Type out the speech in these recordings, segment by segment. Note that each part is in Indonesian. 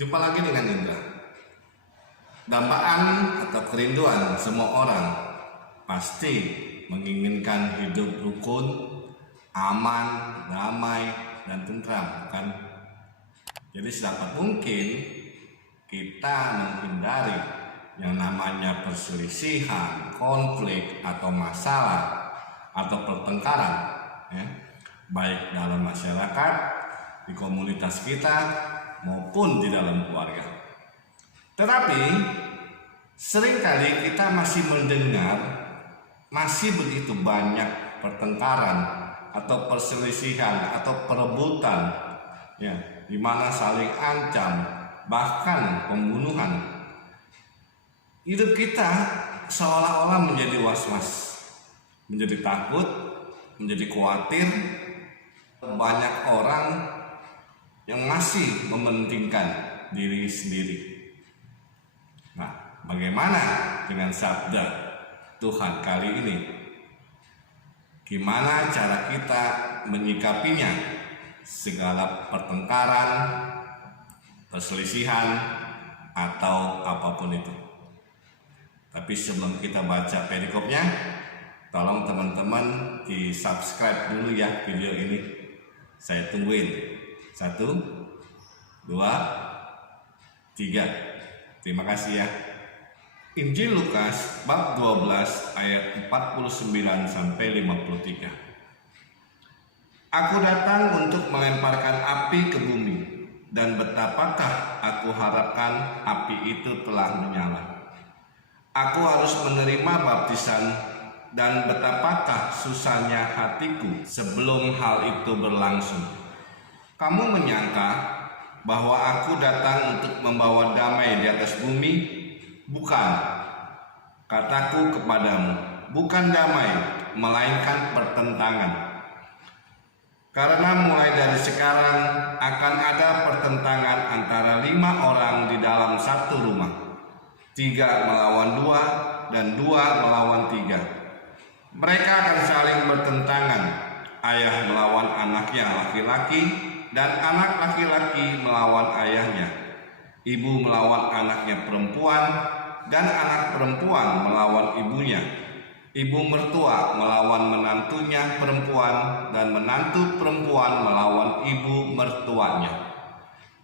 Jumpa lagi dengan Indra. Dambaan atau kerinduan semua orang pasti menginginkan hidup rukun, aman, damai, dan tentram, kan? Jadi sedapat mungkin kita menghindari yang namanya perselisihan, konflik, atau masalah, atau pertengkaran, ya, baik dalam masyarakat, di komunitas kita, maupun di dalam keluarga. Tetapi seringkali kita masih mendengar masih begitu banyak pertengkaran atau perselisihan atau perebutan, ya, di mana saling ancam, bahkan pembunuhan. Hidup kita seolah-olah menjadi was-was, menjadi takut, menjadi khawatir. Banyak orang yang masih mementingkan diri sendiri. Nah, bagaimana dengan sabda Tuhan kali ini? Gimana cara kita menyikapinya? Segala pertengkaran, perselisihan, atau apapun itu. Tapi sebelum kita baca perikopnya, tolong teman-teman di subscribe dulu ya video ini. Saya tungguin. 1, 2, 3. Terima kasih ya. Injil Lukas bab 12 ayat 49 sampai 53. Aku datang untuk melemparkan api ke bumi, dan betapakah aku harapkan api itu telah menyala. Aku harus menerima baptisan, dan betapakah susahnya hatiku sebelum hal itu berlangsung. Kamu menyangka bahwa aku datang untuk membawa damai di atas bumi? Bukan. Kataku kepadamu, bukan damai, melainkan pertentangan. Karena mulai dari sekarang akan ada pertentangan antara 5 orang di dalam satu rumah. 3 melawan 2 dan 2 melawan 3. Mereka akan saling bertentangan. Ayah melawan anaknya laki-laki, dan anak laki-laki melawan ayahnya. Ibu melawan anaknya perempuan, dan anak perempuan melawan ibunya. Ibu mertua melawan menantunya perempuan, dan menantu perempuan melawan ibu mertuanya.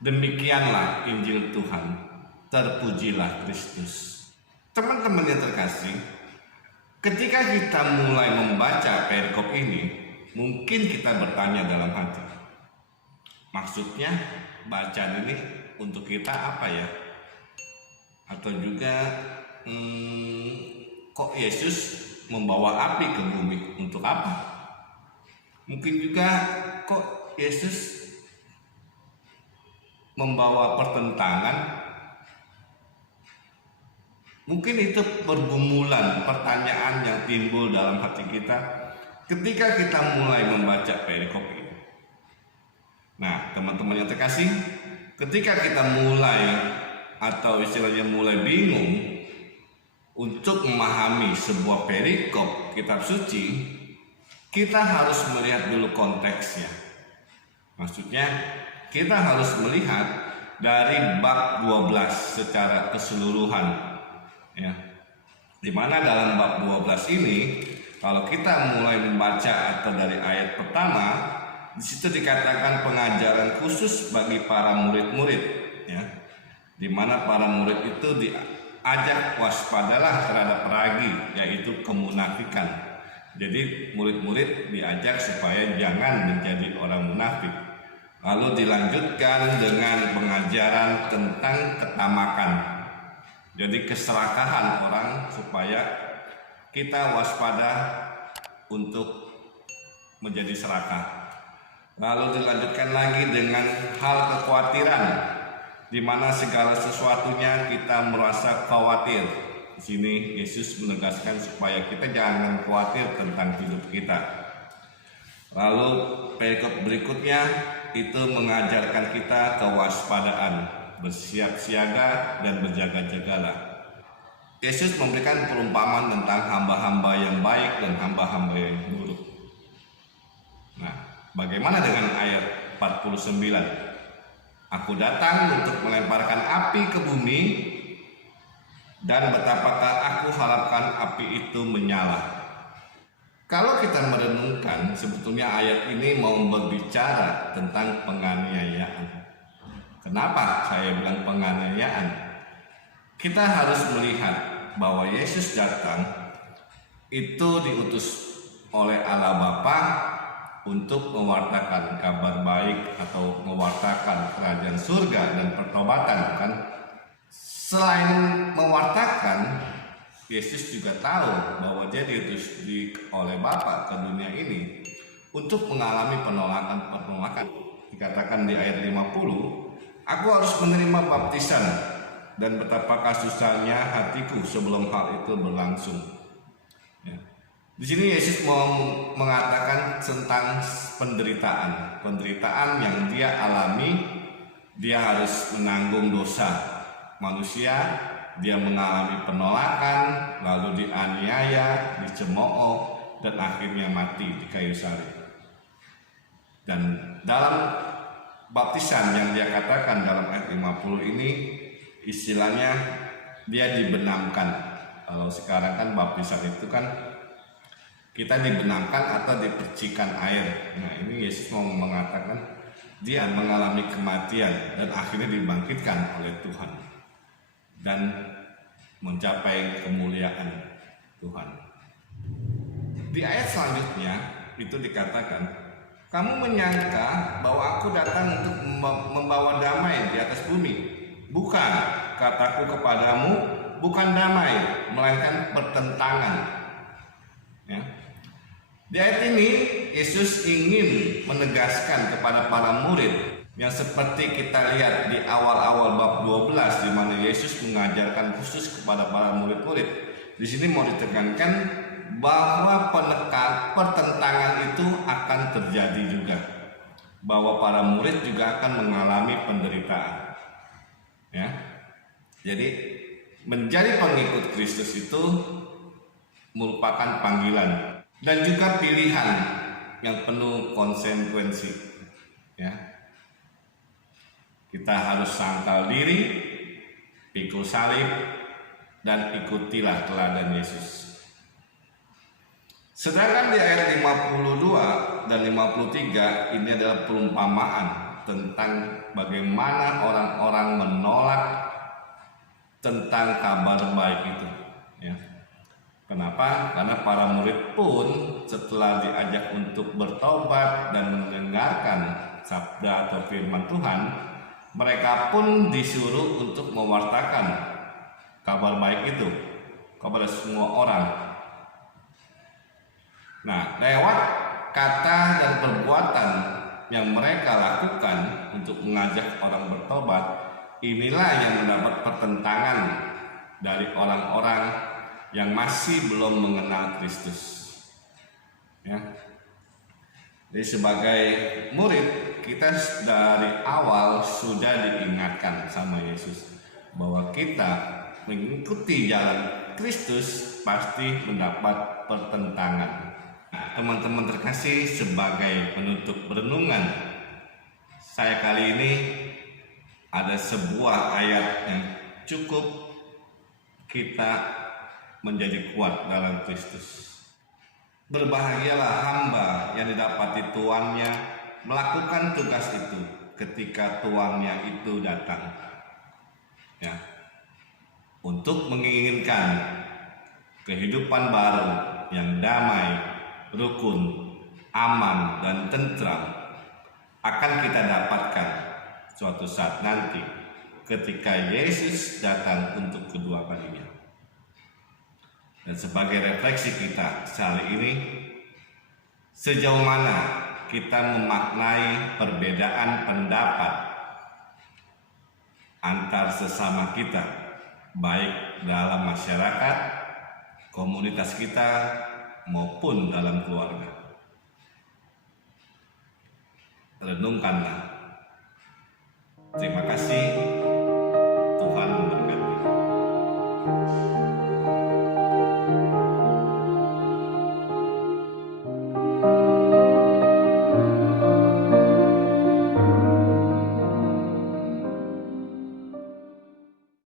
Demikianlah Injil Tuhan. Terpujilah Kristus. Teman-teman yang terkasih, ketika kita mulai membaca perikop ini, mungkin kita bertanya dalam hati, maksudnya bacaan ini untuk kita apa ya? Atau juga kok Yesus membawa api ke bumi untuk apa? Mungkin juga kok Yesus membawa pertentangan. Mungkin itu pergumulan pertanyaan yang timbul dalam hati kita ketika kita mulai membaca perikop ini. Nah, teman-teman yang terkasih, ketika kita mulai atau istilahnya mulai bingung untuk memahami sebuah perikop kitab suci, kita harus melihat dulu konteksnya. Maksudnya, kita harus melihat dari bab 12 secara keseluruhan. Ya, dimana dalam bab 12 ini, kalau kita mulai membaca atau dari ayat pertama, di situ dikatakan pengajaran khusus bagi para murid-murid, ya, dimana para murid itu diajak waspadalah terhadap ragi, yaitu kemunafikan. Jadi murid-murid diajak supaya jangan menjadi orang munafik. Lalu dilanjutkan dengan pengajaran tentang ketamakan. Jadi keserakahan orang supaya kita waspada untuk menjadi serakah. Lalu dilanjutkan lagi dengan hal kekhawatiran, di mana segala sesuatunya kita merasa khawatir. Di sini Yesus menegaskan supaya kita jangan khawatir tentang hidup kita. Lalu perikop berikutnya itu mengajarkan kita kewaspadaan, bersiap siaga dan berjaga-jagalah. Yesus memberikan perumpamaan tentang hamba-hamba yang baik dan hamba-hamba yang buruk. Nah, bagaimana dengan ayat 49? Aku datang untuk melemparkan api ke bumi, dan betapakah aku harapkan api itu menyala. Kalau kita merenungkan, sebetulnya ayat ini mau berbicara tentang penganiayaan. Kenapa saya bilang penganiayaan? Kita harus melihat bahwa Yesus datang itu diutus oleh Allah Bapa untuk mewartakan kabar baik atau mewartakan kerajaan surga dan pertobatan, kan? Selain mewartakan, Yesus juga tahu bahwa dia diutus oleh Bapa ke dunia ini untuk mengalami penolakan. Dikatakan di ayat 50, aku harus menerima baptisan, dan betapakah susahnya hatiku sebelum hal itu berlangsung. Ya. Di sini Yesus mau mengatakan tentang penderitaan yang dia alami. Dia harus menanggung dosa manusia. Dia mengalami penolakan, lalu dianiaya, dicemooh, dan akhirnya mati di kayu salib. Dan dalam baptisan yang dia katakan dalam ayat 50 ini, istilahnya dia dibenamkan. Kalau sekarang kan baptisan itu kan kita dibenamkan atau dipercikan air. Nah, ini Yesus mau mengatakan dia mengalami kematian dan akhirnya dibangkitkan oleh Tuhan dan mencapai kemuliaan Tuhan. Di ayat selanjutnya itu dikatakan, kamu menyangka bahwa aku datang untuk membawa damai di atas bumi. Bukan, kataku kepadamu, bukan damai, melainkan pertentangan. Ya. Di ayat ini Yesus ingin menegaskan kepada para murid yang seperti kita lihat di awal-awal bab 12, di mana Yesus mengajarkan khusus kepada para murid-murid. Di sini mau ditekankan bahwa pertentangan itu akan terjadi juga, bahwa para murid juga akan mengalami penderitaan. Ya, jadi menjadi pengikut Kristus itu merupakan panggilan dan juga pilihan yang penuh konsekuensi. Ya. Kita harus sangkal diri, pikul salib, dan ikutilah teladan Yesus. Sedangkan di ayat 52 dan 53 ini adalah perumpamaan tentang bagaimana orang-orang menolak tentang kabar baik itu. Ya. Kenapa? Karena para murid pun setelah diajak untuk bertobat dan mendengarkan sabda atau firman Tuhan, mereka pun disuruh untuk mewartakan kabar baik itu kepada semua orang. Nah, lewat kata dan perbuatan yang mereka lakukan untuk mengajak orang bertobat, inilah yang mendapat pertentangan dari orang-orang yang masih belum mengenal Kristus. Ya. Jadi sebagai murid, kita dari awal sudah diingatkan sama Yesus bahwa kita mengikuti jalan Kristus pasti mendapat pertentangan. Nah, teman-teman terkasih, sebagai penutup renungan saya kali ini ada sebuah ayat yang cukup kita menjadi kuat dalam Kristus. Berbahagialah hamba yang didapati tuannya melakukan tugas itu ketika tuannya itu datang. Ya. Untuk menginginkan kehidupan baru yang damai, rukun, aman, dan tentram akan kita dapatkan suatu saat nanti ketika Yesus datang untuk kedua kalinya. Dan sebagai refleksi kita kali ini, sejauh mana kita memaknai perbedaan pendapat antar sesama kita, baik dalam masyarakat, komunitas kita, maupun dalam keluarga. Renungkanlah. Terima kasih.